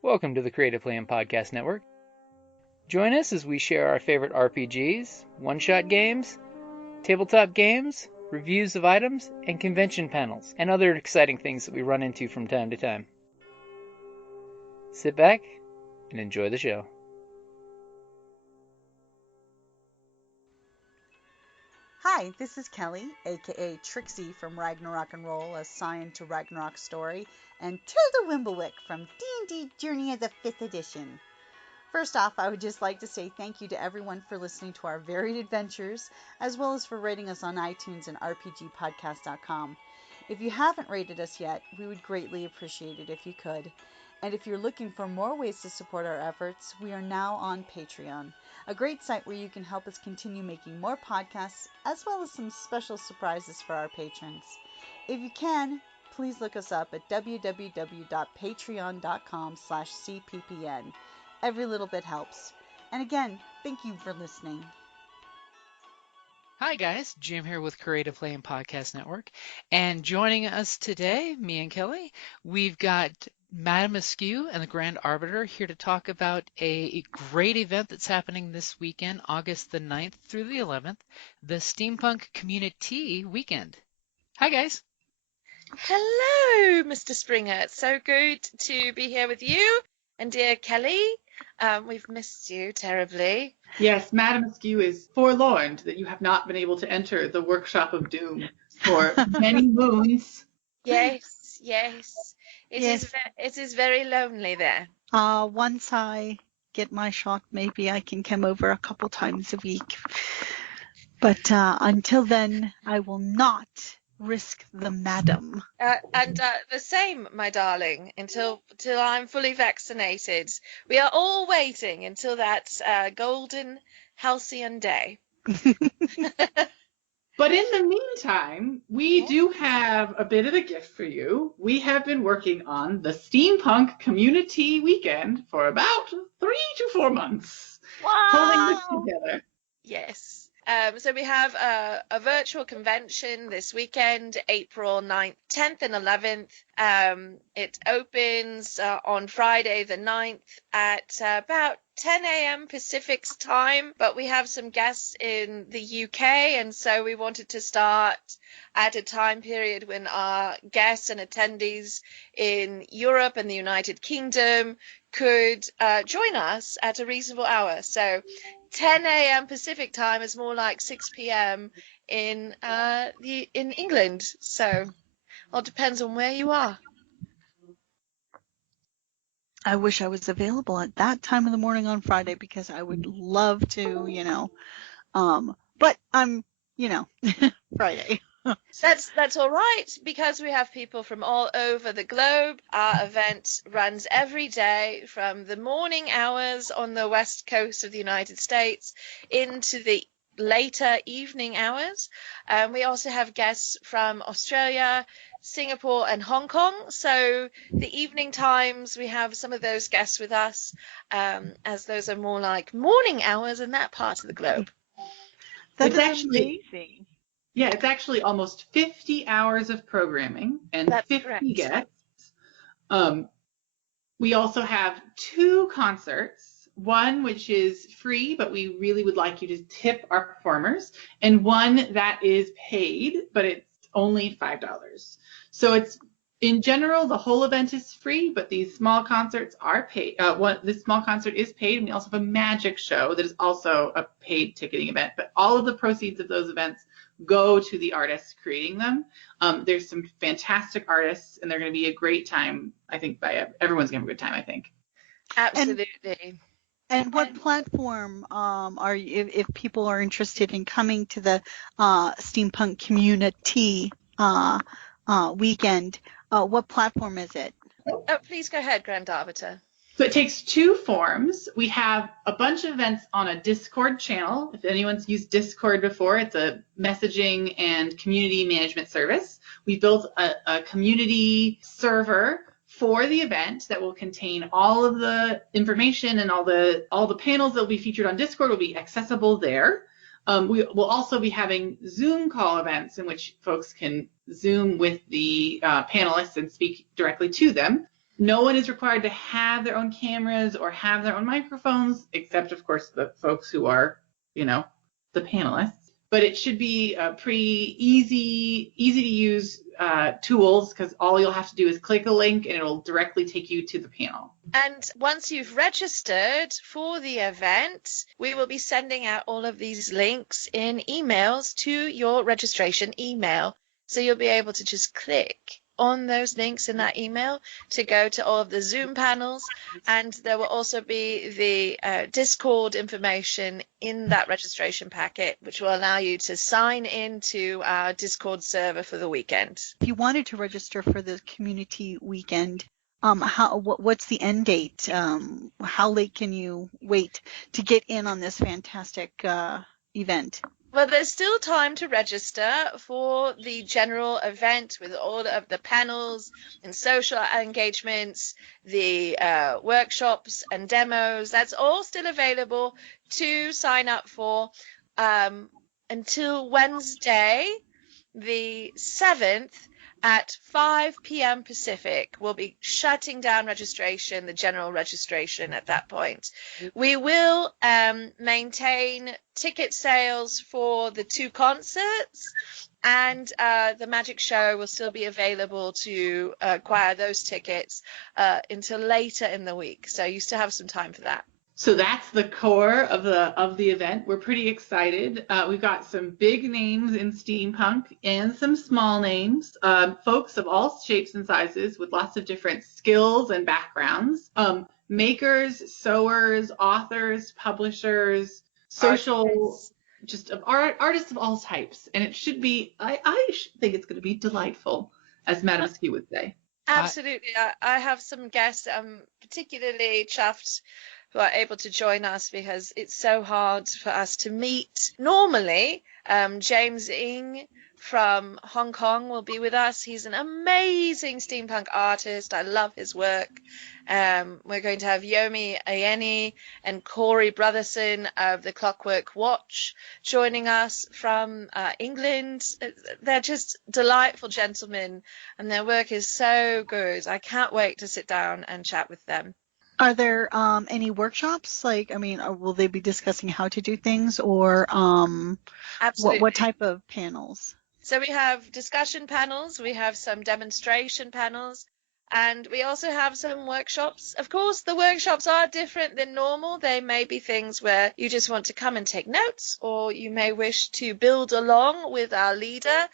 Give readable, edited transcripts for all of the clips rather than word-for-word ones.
Welcome to the Creative Plan Podcast Network. Join us as we share our favorite RPGs, one-shot games, tabletop games, reviews of items, and convention panels, and other exciting things that we run into from time to time. Sit back and enjoy the show. Hi, this is Kelly, aka Trixie from Ragnarok and Roll, assigned to Ragnarok Story, and Tilda Wimblewick from D&D Journey of the 5th Edition. First off, I would just like to say thank you to everyone for listening to our varied adventures, as well as for rating us on iTunes and rpgpodcast.com. If you haven't rated us yet, we would greatly appreciate it if you could. And if you're looking for more ways to support our efforts, we are now on Patreon, a great site where you can help us continue making more podcasts, as well as some special surprises for our patrons. If you can, please look us up at www.patreon.com/cppn. Every little bit helps. And again, thank you for listening. Hi guys, Jim here with Creative Plan Podcast Network, and joining us today, me and Kelly, we've got Madame Askew and the Grand Arbiter here to talk about a great event that's happening this weekend, August the 9th through the 11th, the Steampunk CommuniTea weekend. Hi guys. Hello, Mr. Springer. It's so good to be here with you and dear Kelly. We've missed you terribly. Yes, Madame Askew is forlorn that you have not been able to enter the workshop of doom for many moons. Yes. It is very lonely there. Once I get my shot, maybe I can come over a couple times a week. But until then, I will not risk the madam. And the same, my darling, until I'm fully vaccinated. We are all waiting until that golden halcyon day. But in the meantime, we do have a bit of a gift for you. We have been working on the Steampunk CommuniTea weekend for about 3 to 4 months. Wow! Pulling this together. Yes. So we have a virtual convention this weekend, April 9th, 10th and 11th. It opens on Friday the 9th at about 10 a.m. Pacific time, but we have some guests in the UK, and so we wanted to start at a time period when our guests and attendees in Europe and the United Kingdom could join us at a reasonable hour. So 10 a.m. Pacific time is more like 6 p.m. in England. So all depends on where you are. I wish I was available at that time of the morning on Friday because I would love to, but I'm, Friday. That's all right, because we have people from all over the globe. Our event runs every day from the morning hours on the west coast of the United States into the later evening hours. We also have guests from Australia, Singapore and Hong Kong. So the evening times, we have some of those guests with us, as those are more like morning hours in that part of the globe. That's actually amazing. Yeah, it's actually almost 50 hours of programming and That's 50 correct. guests. We also have 2 concerts, one which is free, but we really would like you to tip our performers, and one that is paid, but it's only $5. So it's, in general, the whole event is free, but these small concerts are paid. This small concert is paid, and we also have a magic show that is also a paid ticketing event, but all of the proceeds of those events go to the artists creating them. There's some fantastic artists, and they're going to be a great time. I think everyone's going to have a good time, I think. Absolutely. And what platform are you, if people are interested in coming to the Steampunk CommuniTea weekend, what platform is it? Oh, please go ahead, Grand Arbiter. So it takes 2 forms. We have a bunch of events on a Discord channel. If anyone's used Discord before, it's a messaging and community management service. We built a community server for the event that will contain all of the information, and all the panels that will be featured on Discord will be accessible there. We will also be having Zoom call events in which folks can Zoom with the panelists and speak directly to them. No one is required to have their own cameras or have their own microphones, except, of course, the folks who are, the panelists. But it should be pretty easy to use tools, because all you'll have to do is click a link and it'll directly take you to the panel. And once you've registered for the event, we will be sending out all of these links in emails to your registration email. So you'll be able to just click on those links in that email to go to all of the Zoom panels. And there will also be the Discord information in that registration packet, which will allow you to sign into our Discord server for the weekend. If you wanted to register for the community weekend, what's the end date? How late can you wait to get in on this fantastic event? Well, there's still time to register for the general event with all of the panels and social engagements, the workshops and demos. That's all still available to sign up for until Wednesday, the 7th. At 5 p.m. Pacific, we'll be shutting down registration, the general registration at that point. We will maintain ticket sales for the 2 concerts, and the magic show will still be available to acquire those tickets until later in the week. So you still have some time for that. So that's the core of the event. We're pretty excited. We've got some big names in steampunk and some small names, folks of all shapes and sizes with lots of different skills and backgrounds. Makers, sewers, authors, publishers, social, just artists of all types. And it should be, I think it's going to be delightful, as Madame Askew would say. Absolutely. I have some guests I'm particularly chuffed who are able to join us, because it's so hard for us to meet. Normally, James Ng from Hong Kong will be with us. He's an amazing steampunk artist. I love his work. We're going to have Yomi Ayeni and Corey Brotherson of the Clockwork Watch joining us from England. They're just delightful gentlemen, and their work is so good. I can't wait to sit down and chat with them. Are there any workshops? Will they be discussing how to do things, or what type of panels? So we have discussion panels, we have some demonstration panels, and we also have some workshops. Of course, the workshops are different than normal. They may be things where you just want to come and take notes, or you may wish to build along with our leader.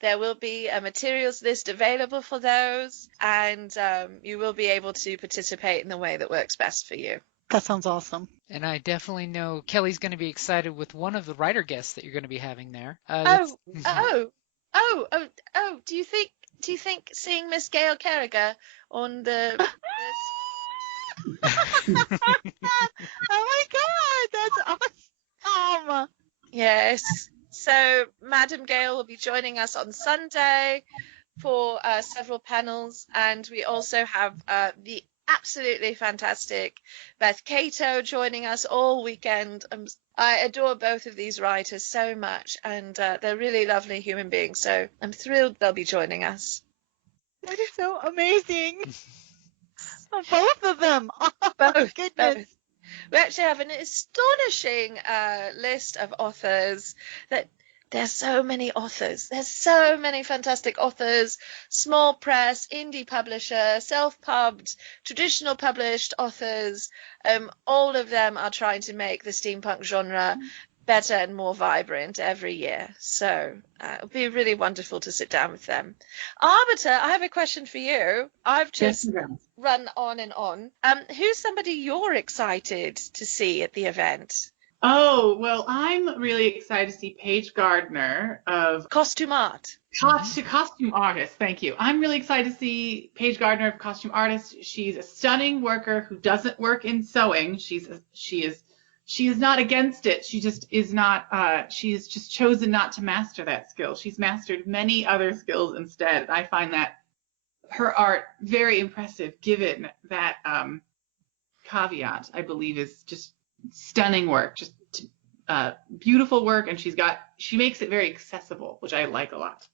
There will be a materials list available for those, and you will be able to participate in the way that works best for you. That sounds awesome. And I definitely know Kelly's going to be excited with one of the writer guests that you're going to be having there. Do you think seeing Miss Gail Carragher on the Oh my God, that's awesome! Yes. So Madame Gail will be joining us on Sunday for several panels, and we also have the absolutely fantastic Beth Cato joining us all weekend. I adore both of these writers so much, and they're really lovely human beings, so I'm thrilled they'll be joining us. That is so amazing. Both of them. Oh, my goodness. Both. We actually have an astonishing list of authors. There's so many authors. There's so many fantastic authors, small press, indie publisher, self-pubbed, traditional published authors. All of them are trying to make the steampunk genre better and more vibrant every year. So it'll be really wonderful to sit down with them. Arbiter, I have a question for you. I've just run on and on. Who's somebody you're excited to see at the event? Oh, well, I'm really excited to see Paige Gardner of Costume Art. Costume Artist, thank you. I'm really excited to see Paige Gardner of Costume Artist. She's a stunning worker who doesn't work in sewing. She is not against it. She just is not, she's just chosen not to master that skill. She's mastered many other skills instead. I find that her art very impressive, given that caveat, I believe, is just stunning work, just beautiful work, and she makes it very accessible, which I like a lot.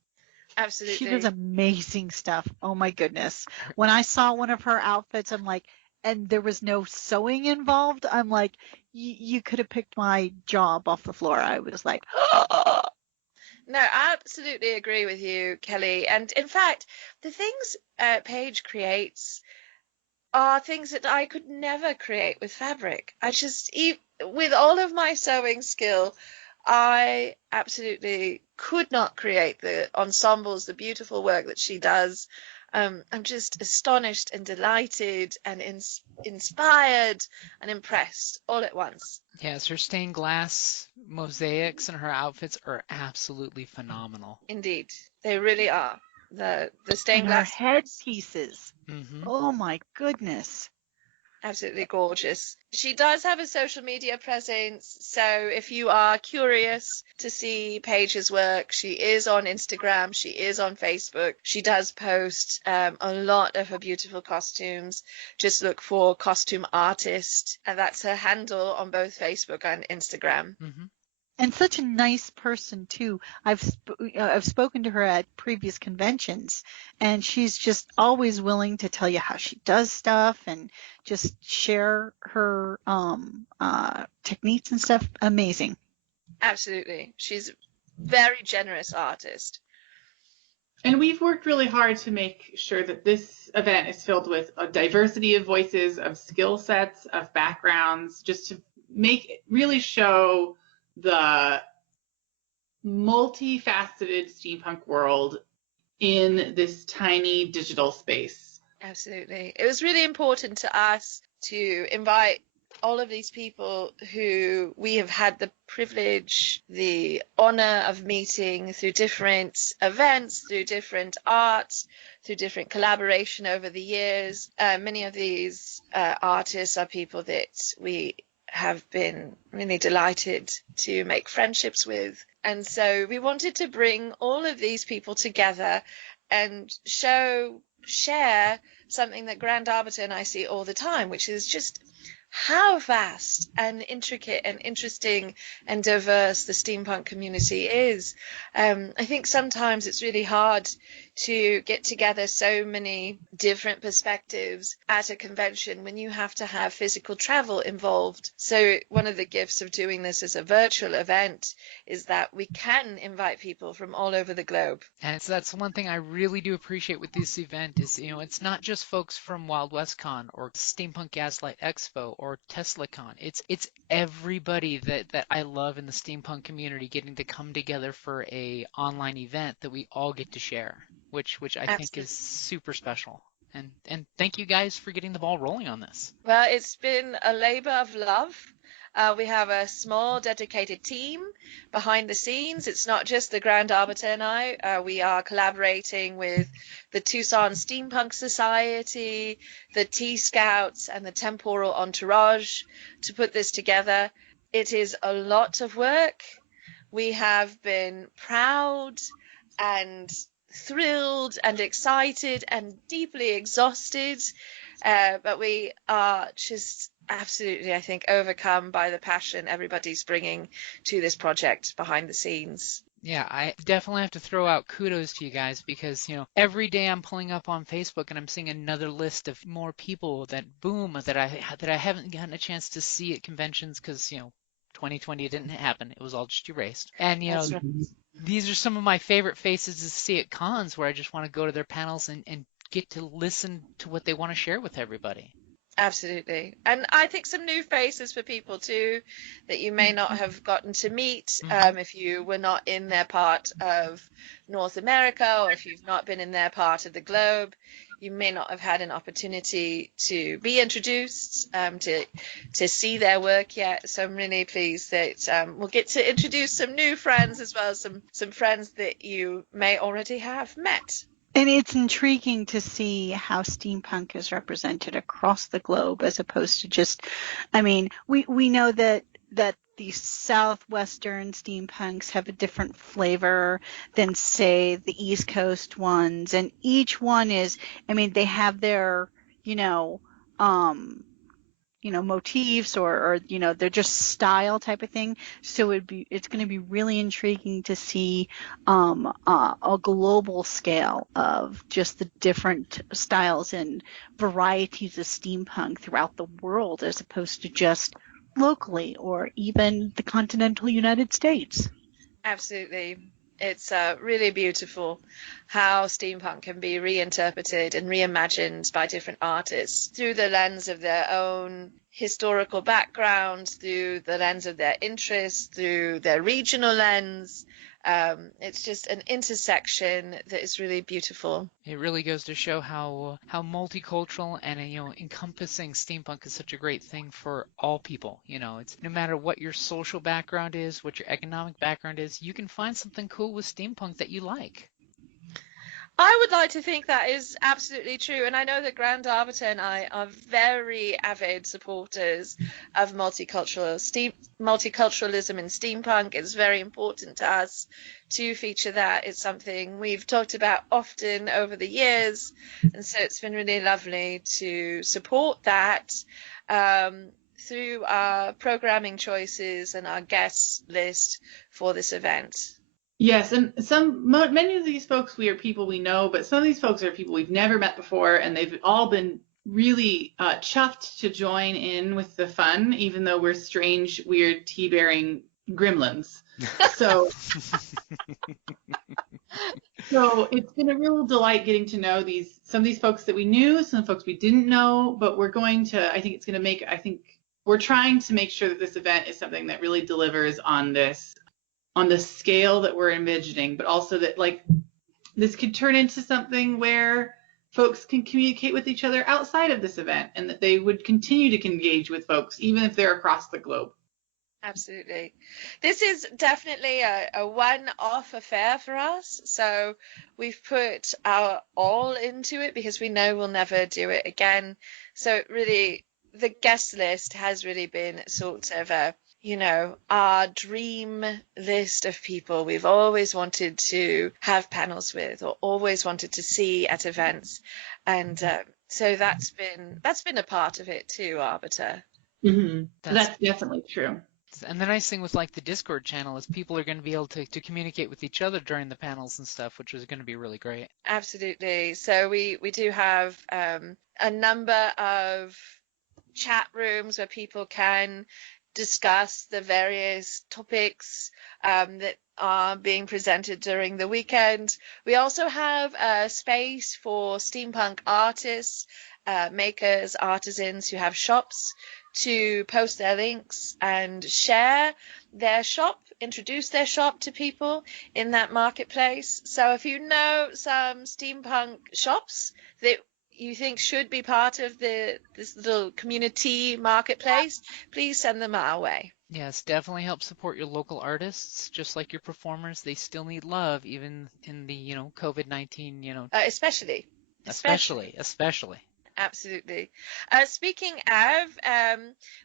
She does Absolutely. amazing stuff. Oh my goodness. When I saw one of her outfits, I'm like, and there was no sewing involved, I'm like, you could have picked my job off the floor. I was like, No, I absolutely agree with you, Kelly. And in fact, the things Paige creates are things that I could never create with fabric. With all of my sewing skill, I absolutely could not create the ensembles, the beautiful work that she does. I'm just astonished and delighted and inspired and impressed all at once. Yes, her stained glass mosaics and her outfits are absolutely phenomenal. Indeed, they really are. The stained and her glass, headpieces. Hmm. Oh my goodness. absolutely gorgeous. She does have a social media presence, so if you are curious to see Paige's work, she is on Instagram, she is on Facebook. She does post a lot of her beautiful costumes. Just look for Costume Artist, and that's her handle on both Facebook and Instagram. Hmm. And such a nice person too. I've spoken to her at previous conventions, and she's just always willing to tell you how she does stuff and just share her techniques and stuff. Amazing. Absolutely. She's a very generous artist. And we've worked really hard to make sure that this event is filled with a diversity of voices, of skill sets, of backgrounds, just to really show the multifaceted steampunk world in this tiny digital space. Absolutely. It was really important to us to invite all of these people who we have had the privilege, the honor of meeting through different events, through different art, through different collaboration over the years. Many of these artists are people that we have been really delighted to make friendships with. And so we wanted to bring all of these people together and share something that Grand Arbiter and I see all the time, which is just how vast and intricate and interesting and diverse the steampunk community is. I think sometimes it's really hard to get together so many different perspectives at a convention when you have to have physical travel involved. So one of the gifts of doing this as a virtual event is that we can invite people from all over the globe. And that's one thing I really do appreciate with this event is, it's not just folks from Wild West Con or Steampunk Gaslight Expo or TeslaCon. It's everybody that I love in the steampunk community getting to come together for a online event that we all get to share, which I think is Absolutely. super special. And thank you guys for getting the ball rolling on this. Well, it's been a labor of love. We have a small dedicated team behind the scenes. It's not just the Grand Arbiter and I. We are collaborating with the Tucson Steampunk Society, the T-Scouts, and the Temporal Entourage to put this together. It is a lot of work. We have been proud and thrilled and excited and deeply exhausted, but we are just absolutely, I think, overcome by the passion everybody's bringing to this project behind the scenes. Yeah, I definitely have to throw out kudos to you guys because, every day I'm pulling up on Facebook and I'm seeing another list of more people that I haven't gotten a chance to see at conventions because, 2020 didn't happen. It was all just erased. And, That's right. these are some of my favorite faces to see at cons where I just want to go to their panels and get to listen to what they want to share with everybody. Absolutely. And I think some new faces for people too that you may not have gotten to meet if you were not in their part of North America, or if you've not been in their part of the globe. You may not have had an opportunity to be introduced, to see their work yet. So I'm really pleased that we'll get to introduce some new friends as well as some friends that you may already have met. And it's intriguing to see how steampunk is represented across the globe as opposed to just, we know that the southwestern steampunks have a different flavor than, say, the East Coast ones. And each one is, they have their, motifs or they're just style type of thing. So it's going to be really intriguing to see a global scale of just the different styles and varieties of steampunk throughout the world, as opposed to just locally or even the continental United States. Absolutely. It's really beautiful how steampunk can be reinterpreted and reimagined by different artists through the lens of their own historical background, through the lens of their interests, through their regional lens. It's just an intersection that is really beautiful. It really goes to show how multicultural and encompassing steampunk is such a great thing for all people. It's no matter what your social background is, what your economic background is, you can find something cool with steampunk that you like. I would like to think that is absolutely true, and I know that Grand Arbiter and I are very avid supporters of multiculturalism in steampunk. It's very important to us to feature that. It's something we've talked about often over the years, and so it's been really lovely to support that through our programming choices and our guest list for this event. Yes, and many of these folks are people we know, but some of these folks are people we've never met before, and they've all been really chuffed to join in with the fun, even though we're strange, weird, tea-bearing gremlins. So, so it's been a real delight getting to know some of these folks that we knew, some folks we didn't know, but we're trying to make sure that this event is something that really delivers on the scale that we're envisioning, but also that this could turn into something where folks can communicate with each other outside of this event, and that they would continue to engage with folks even if they're across the globe. Absolutely. This is definitely a one-off affair for us. So we've put our all into it because we know we'll never do it again. So really, the guest list has really been sort of our dream list of people we've always wanted to have panels with or always wanted to see at events. And so that's been a part of it too, Arbiter. Mm-hmm. That's definitely true. And the nice thing with the Discord channel is people are going to be able to communicate with each other during the panels and stuff, which is going to be really great. Absolutely. So we do have a number of chat rooms where people can discuss the various topics that are being presented during the weekend. We also have a space for steampunk artists, makers, artisans who have shops to post their links and share their shop, introduce their shop to people in that marketplace. So if you know some steampunk shops that you think should be part of this little community marketplace, please send them our way. Yes, definitely help support your local artists, just like your performers. They still need love, even in the COVID-19 especially. Absolutely. Speaking of,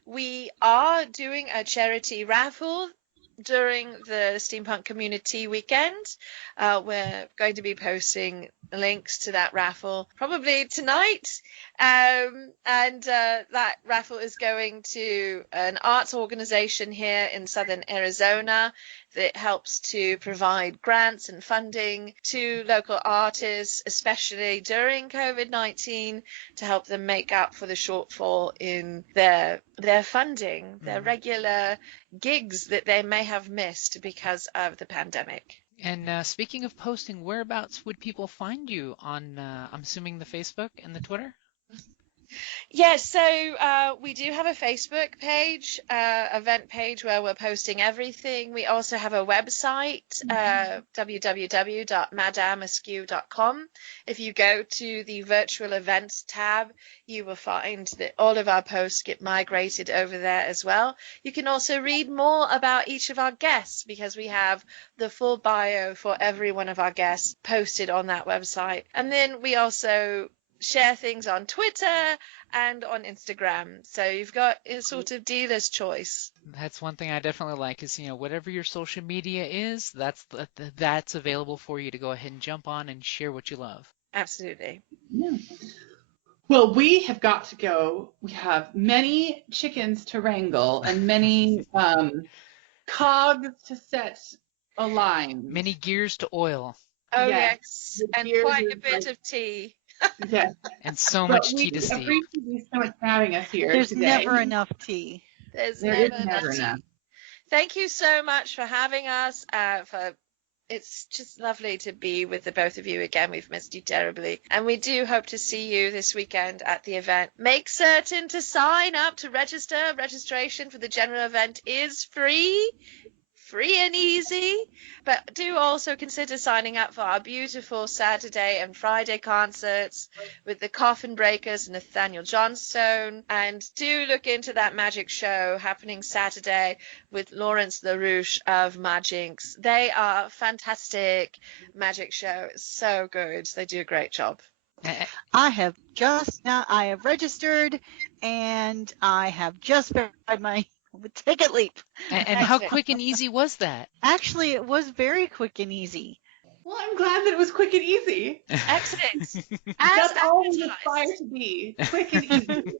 we are doing a charity raffle during the Steampunk CommuniTea weekend. We're going to be posting links to that raffle probably tonight. And that raffle is going to an arts organization here in southern Arizona that helps to provide grants and funding to local artists, especially during COVID-19, to help them make up for the shortfall in their funding, their regular gigs that they may have missed because of the pandemic. And speaking of posting, whereabouts would people find you on, I'm assuming, the Facebook and the Twitter? Yes, so we do have a Facebook page, event page where we're posting everything. We also have a website, www.madameaskew.com. If you go to the virtual events tab, you will find that all of our posts get migrated over there as well. You can also read more about each of our guests because we have the full bio for every one of our guests posted on that website. And then we also share things on Twitter and on Instagram. So you've got a sort of dealer's choice. That's one thing I definitely like is, whatever your social media is, that's available for you to go ahead and jump on and share what you love. Absolutely. Yeah. Well, we have got to go. We have many chickens to wrangle and many cogs to set aligned. Many gears to oil. Oh, Yes, yes. the And gears quite a is bit like, of tea. yes. And so But much we tea to steep. appreciate you so much for having us here There's today. never enough tea. There's There is never enough never tea. enough. Thank you so much for having us. It's just lovely to be with the both of you again. We've missed you terribly. And we do hope to see you this weekend at the event. Make certain to sign up to register. Registration for the general event is free and easy. But do also consider signing up for our beautiful Saturday and Friday concerts with the Coffin Breakers and Nathaniel Johnstone. And do look into that magic show happening Saturday with Lawrence LaRouche of Magicks. They are fantastic magic show. It's so good. They do a great job. I have registered and I have just verified my ticket leap. And how quick and easy was that? Actually, it was very quick and easy. Well, I'm glad that it was quick and easy. Excellent. That's As all we advertised. aspire to be, quick and easy.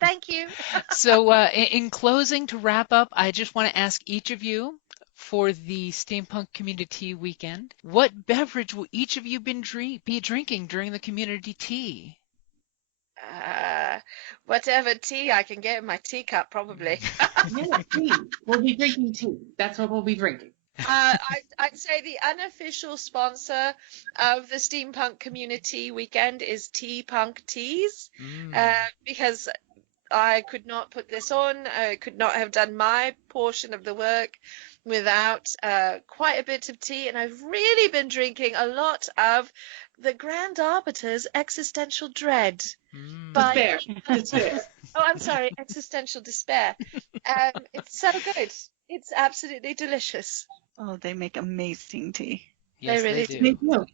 Thank you. So in closing, to wrap up, I just want to ask each of you for the Steampunk CommuniTea weekend, what beverage will each of you be drinking during the community tea? Whatever tea I can get in my teacup, probably. Yeah, tea. We'll be drinking tea. That's what we'll be drinking. I'd say the unofficial sponsor of the Steampunk CommuniTea weekend is Teapunk Teas, because I could not put this on. I could not have done my portion of the work without quite a bit of tea. And I've really been drinking a lot of the Grand Arbiter's Existential Dread. Despair. Oh, I'm sorry, Existential Despair. It's so good. It's absolutely delicious. Oh, they make amazing tea. Yes, They really do. Thank you.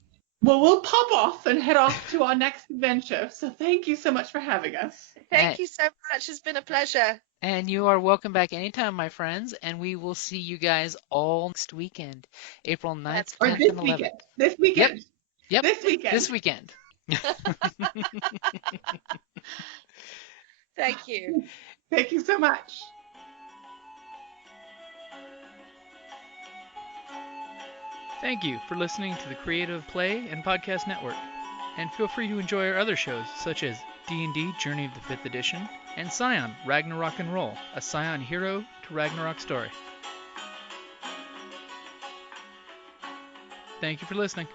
Well, we'll pop off and head off to our next adventure. So thank you so much for having us. Thank you so much. It's been a pleasure. And you are welcome back anytime, my friends, and we will see you guys all next weekend, April 9th, 10th, and 11th. This weekend. Yep. This weekend. Thank you. Thank you so much. Thank you for listening to the Creative Play and Podcast Network. And feel free to enjoy our other shows, such as D&D Journey of the 5th Edition and Scion Ragnarok and Roll, a Scion hero to Ragnarok story. Thank you for listening.